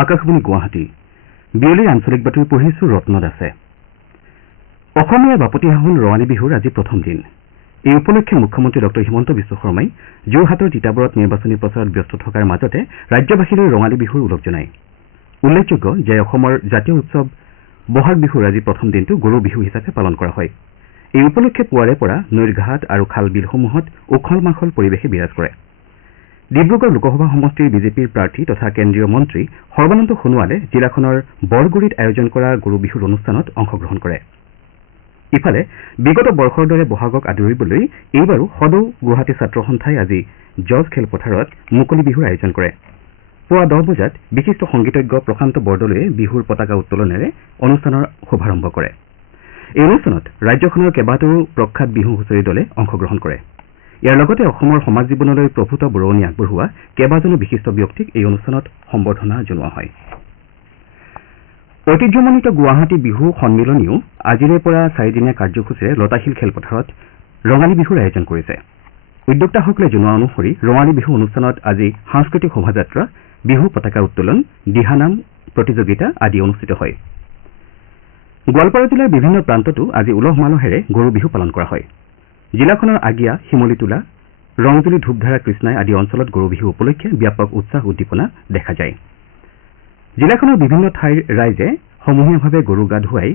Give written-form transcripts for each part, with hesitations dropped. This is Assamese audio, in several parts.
আকাশবাণী গুৱাহাটী বিয়লিৰ আঞ্চলিক বাতৰি পঢ়িছো ৰত্ন দাসে। অসমীয়া বাপতি সাহোন ৰঙালী বিহুৰ আজি প্ৰথম দিন। এই উপলক্ষে মুখ্যমন্ত্ৰী ডঃ হিমন্ত বিশ্ব শৰ্মাই যোৰহাটৰ তিতাবৰত নিৰ্বাচনী প্ৰচাৰত ব্যস্ত থকাৰ মাজতে ৰাজ্যবাসীলৈ ৰঙালী বিহুৰ ওলগ জনায়। উল্লেখযোগ্য যে অসমৰ জাতীয় উৎসৱ বহাগ বিহুৰ আজি প্ৰথম দিনটো গৰু বিহু হিচাপে পালন কৰা হয়। এই উপলক্ষে পুৱাৰে পৰা নৈৰ ঘাট আৰু খাল বিলসমূহত উখল মাখল পৰিৱেশে বিৰাজ কৰে। ডিব্ৰুগড় লোকসভা সমষ্টিৰ বিজেপিৰ প্ৰাৰ্থী তথা কেন্দ্ৰীয় মন্ত্ৰী সৰ্বানন্দ সোণোৱালে জিলাখনৰ বৰগুৰিত আয়োজন কৰা গৰু বিহুৰ অনুষ্ঠানত অংশগ্ৰহণ কৰে। ইফালে বিগত বৰ্ষৰ দৰে বহাগক আদৰিবলৈ এইবাৰো সদৌ গুৱাহাটী ছাত্ৰ সন্থাই আজি জজ খেলপথাৰত মুকলি বিহুৰ আয়োজন কৰে। পুৱা 10 বজাত বিশিষ্ট সংগীতজ্ঞ প্ৰশান্ত বৰদলৈয়ে বিহুৰ পতাকা উত্তোলনেৰে অনুষ্ঠানৰ শুভাৰম্ভ কৰে। এই অনুষ্ঠানত ৰাজ্যখনৰ কেইবাটাও প্ৰখ্যাত বিহু হুঁচৰি দলে অংশগ্ৰহণ কৰে। ইয়াৰ লগতে অসমৰ সমাজ জীৱনলৈ প্ৰভূত বৰঙণি আগবঢ়োৱা কেইবাজনো বিশিষ্ট ব্যক্তিক এই অনুষ্ঠানত সম্বৰ্ধনা জনোৱা হয়। ঐতিহ্যমণ্ডিত গুৱাহাটী বিহু সন্মিলনীও আজিৰে পৰা 4দিনীয়া কাৰ্যসূচীৰে লতাশিল খেলপথাৰত ৰঙালী বিহুৰ আয়োজন কৰিছে। উদ্যোক্তাসকলে জনোৱা অনুসৰি ৰঙালী বিহু অনুষ্ঠানত আজি সাংস্কৃতিক শোভাযাত্ৰা, বিহু পতাকা উত্তোলন, দিহানাম প্ৰতিযোগিতা আদি অনুষ্ঠিত হয়। গোৱালপাৰা জিলাৰ বিভিন্ন প্ৰান্ততো আজি উলহ মালহেৰে গৰু বিহু পালন কৰা হয়। জিলাখনৰ আগিয়া, শিমলীটোলা, ৰংজুলি, ধূপধাৰা, কৃষ্ণাই আদি অঞ্চলত গৰু বিহু উপলক্ষে ব্যাপক উৎসাহ উদ্দীপনা দেখা যায়। জিলাখনৰ বিভিন্ন ঠাইৰ ৰাইজে সমূহীয়াভাৱে গৰু গা ধুৱাই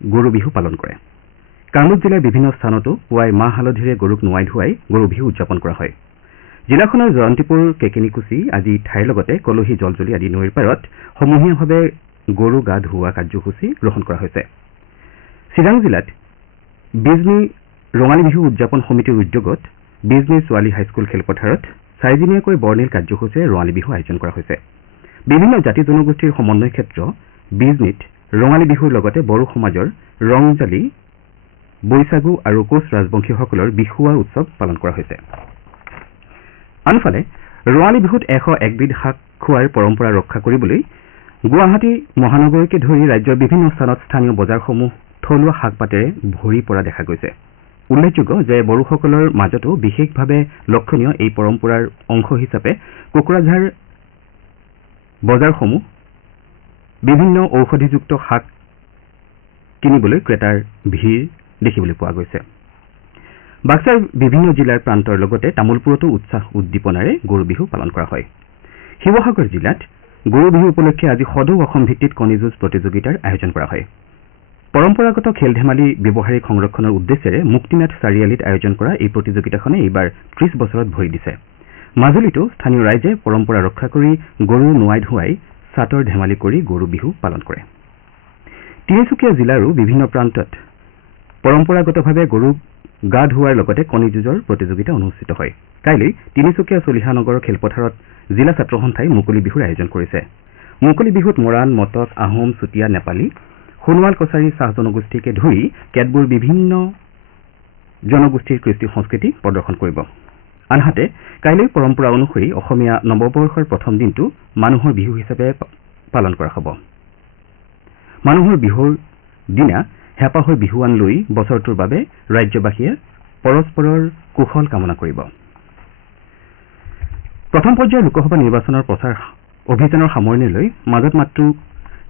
গৰু বিহু পালন কৰে। কামৰূপ জিলাৰ বিভিন্ন স্থানতো পুৱাই মাহ হালধিৰে গৰুক নোৱাই ধুৱাই গৰু বিহু উদযাপন কৰা হয়। জিলাখনৰ জয়ন্তীপুৰ, কেকেনিকুচি আদি ঠাইৰ লগতে কলহী, জলজুলি আদি নৈৰ পাৰত সমূহীয়াভাৱে গৰু গা ধুওৱা কাৰ্যসূচী গ্ৰহণ কৰা হৈছে। চিৰাং জিলাত বিজনী ৰঙালী বিহু উদযাপন সমিতিৰ উদ্যোগত বিজনী ছোৱালী হাইস্কুল খেলপথাৰত 4দিনীয়াকৈ বৰ্ণিল কাৰ্যসূচীৰে ৰঙালী বিহু আয়োজন কৰা হৈছে। বিভিন্ন জাতি জনগোষ্ঠীৰ সমন্বয় ক্ষেত্ৰ বিজনীত ৰঙালী বিহুৰ লগতে বড়ো সমাজৰ ৰংজালি, বৈশাগু আৰু কোচ ৰাজবংশীসকলৰ বিহুৱা উৎসৱ পালন কৰা হৈছে। আনফালে ৰঙালী বিহুত 101বিধ শাক খোৱাৰ পৰম্পৰা ৰক্ষা কৰিবলৈ গুৱাহাটী মহানগৰীকে ধৰি ৰাজ্যৰ বিভিন্ন স্থানত স্থানীয় বজাৰসমূহ থলুৱা শাক পাতেৰে ভৰি পৰা দেখা গৈছে। উল্লেখযোগ্য যে বড়োসকলৰ মাজতো বিশেষভাৱে লক্ষণীয় এই পৰম্পৰাৰ অংশ হিচাপে কোকৰাঝাৰ বজাৰসমূহ বিভিন্ন ঔষধিযুক্ত শাক কিনিবলৈ ক্ৰেতাৰ ভিৰ দেখিবলৈ পোৱা গৈছে। বাক্সাৰ বিভিন্ন জিলাৰ প্ৰান্তৰ লগতে তামোলপুৰতো উৎসাহ উদ্দীপনাৰে গৰু বিহু পালন কৰা হয়। শিৱসাগৰ জিলাত গৰু বিহু উপলক্ষে আজি সদৌ অসম ভিত্তিত কণী যুঁজ প্ৰতিযোগিতাৰ আয়োজন কৰা হয়। পৰম্পৰাগত খেল ধেমালি ব্যৱহাৰিক সংৰক্ষণৰ উদ্দেশ্যেৰে মুক্তিনাথ চাৰিআলিত আয়োজন কৰা এই প্ৰতিযোগিতাখনে এইবাৰ 30 বছৰত ভৰি দিছে। মাজুলীতো স্থানীয় ৰাইজে পৰম্পৰা ৰক্ষা কৰি গৰু নোৱাই ধুৱাই চাটৰ ধেমালি কৰি গৰু বিহু পালন কৰে। তিনিচুকীয়া জিলাৰো বিভিন্ন প্ৰান্তত পৰম্পৰাগতভাৱে গৰুক গা ধুওৱাৰ লগতে কণী যুঁজৰ প্ৰতিযোগিতা অনুষ্ঠিত হয়। কাইলৈ তিনিচুকীয়া চলিহানগৰ খেলপথাৰত জিলা ছাত্ৰ সন্থাই মুকলি বিহুৰ আয়োজন কৰিছে। মুকলি বিহুত মৰাণ, মটক, আহোম, চুতীয়া, নেপালী, সোণোৱাল কছাৰী, চাহ জনগোষ্ঠীকে ধৰি কেতবোৰ বিভিন্ন জনগোষ্ঠীৰ কৃষ্টি সংস্কৃতি প্ৰদৰ্শন কৰিব। আনহাতে কাইলৈ পৰম্পৰা অনুসৰি অসমীয়া নৱবৰ্ষৰ প্ৰথম দিনটো মানুহৰ বিহু হিচাপে পালন কৰা হ'ব। মানুহৰ বিহুৰ দিনা হেঁপাহৰ বিহুৱান লৈ বছৰটোৰ বাবে ৰাজ্যবাসীয়ে পৰস্পৰৰ কুশল কামনা কৰিব। প্ৰথম পৰ্যায়ৰ লোকসভা নিৰ্বাচনৰ প্ৰচাৰ অভিযানৰ সামৰণি লৈ মাজত মাত্ৰ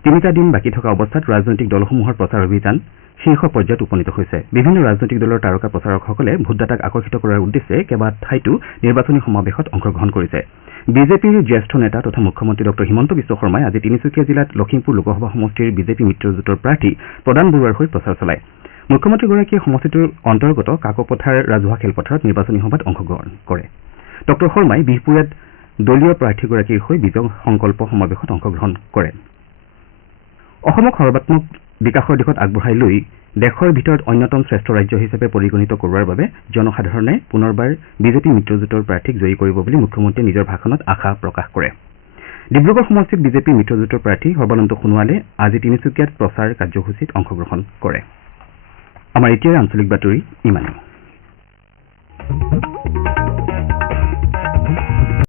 3টা দিন বাকী থকা অৱস্থাত ৰাজনৈতিক দলসমূহৰ প্ৰচাৰ অভিযান শীৰ্ষ পৰ্যায়ত উপনীত হৈছে। বিভিন্ন ৰাজনৈতিক দলৰ তাৰকা প্ৰচাৰকসকলে ভোটদাতাক আকৰ্ষিত কৰাৰ উদ্দেশ্যে কেইবা ঠাইতো নিৰ্বাচনী সমাৱেশত অংশগ্ৰহণ কৰিছে। বিজেপিৰ জ্যেষ্ঠ নেতা তথা মুখ্যমন্ত্ৰী ডঃ হিমন্ত বিশ্ব শৰ্মাই আজি তিনিচুকীয়া জিলাত লখিমপুৰ লোকসভা সমষ্টিৰ বিজেপি মিত্ৰজোঁটৰ প্ৰাৰ্থী প্ৰদান বৰুৱাৰ হৈ প্ৰচাৰ চলায়। মুখ্যমন্ত্ৰীগৰাকীয়ে সমষ্টিটোৰ অন্তৰ্গত কাকপথাৰ ৰাজহুৱা খেলপথাৰত নিৰ্বাচনী সভাত অংশগ্ৰহণ কৰে। ডঃ শৰ্মাই বিহপুৰীয়াত দলীয় প্ৰাৰ্থীগৰাকীৰ হৈ বিজয় সংকল্প সমাৱেশত অংশগ্ৰহণ কৰে। অসমক সৰ্বাত্মক বিকাশৰ দিশত আগবঢ়াই লৈ দেশৰ ভিতৰত অন্যতম শ্ৰেষ্ঠ ৰাজ্য হিচাপে পৰিগণিত কৰোৱাৰ বাবে জনসাধাৰণে পুনৰবাৰ বিজেপি মিত্ৰজোঁটৰ প্ৰাৰ্থীক জয়ী কৰিব বুলি মুখ্যমন্ত্ৰীয়ে নিজৰ ভাষণত আশা প্ৰকাশ কৰে। ডিব্ৰুগড় সমষ্টিত বিজেপি মিত্ৰজোঁটৰ প্ৰাৰ্থী সৰ্বানন্দ সোণোৱালে আজি তিনিচুকীয়াত প্ৰচাৰ কাৰ্যসূচীত অংশগ্ৰহণ কৰে। আমাৰ এতিয়াৰ আঞ্চলিক বাতৰি ইমানেই।